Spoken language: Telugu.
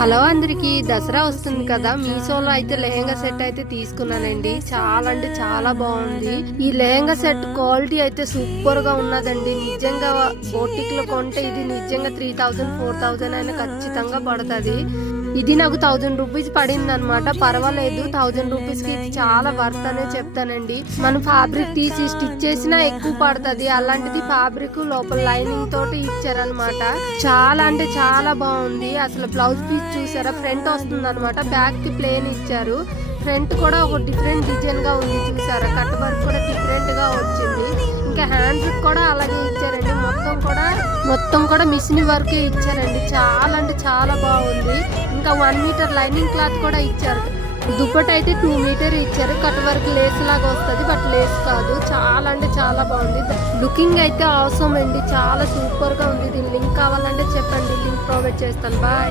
హలో అందరికి, దసరా వస్తుంది కదా, మీషోలో అయితే లెహంగా సెట్ అయితే తీసుకున్నానండి. చాలా అంటే చాలా బాగుంది. ఈ లెహంగా సెట్ క్వాలిటీ అయితే సూపర్ గా ఉన్నదండి. నిజంగా బోటిక్ లో కొంటే ఇది నిజంగా 3000 4000 అయినా ఖచ్చితంగా పడుతుంది. ఇది నాకు 1000 రూపీస్ పడింది అనమాట. పర్వాలేదు, 1000 రూపీస్ కి ఇది చాలా వర్త్ అనే చెప్తానండి. మనం ఫ్యాబ్రిక్ తీసి స్టిచ్ చేసినా ఎక్కువ పడుతుంది. అలాంటిది ఫ్యాబ్రిక్ లోపల లైనింగ్ తోటి ఇచ్చారనమాట. చాలా అంటే చాలా బాగుంది. అసలు బ్లౌజ్ పీస్ చూసారా, ఫ్రంట్ వస్తుంది అనమాట, బ్యాక్ కి ప్లేన్ ఇచ్చారు. ఫ్రంట్ కూడా ఒక డిఫరెంట్ డిజైన్ గా ఉంది చూసారా, కట్ వర్క్ కూడా డిఫరెంట్ గా వచ్చింది. ఇంకా హ్యాండ్స్ కూడా అలాగే ఇచ్చారండి. మొత్తం కూడా మిషన్ వర్క్ ఇచ్చారండి. చాలా అంటే చాలా బాగుంది. ఇంకా 1 మీటర్ లైనింగ్ క్లాత్ కూడా ఇచ్చారు. దుప్పట అయితే 2 మీటర్ ఇచ్చారు. కట్ వర్క్ లేస్ లాగా వస్తుంది, బట్ లేస్ కాదు. చాలా అంటే చాలా బాగుంది. లుకింగ్ అయితే అవసరం అండి, చాలా సూపర్ గా ఉంది. దీని లింక్ కావాలంటే చెప్పండి, లింక్ ప్రొవైడ్ చేస్తాను. బాయ్.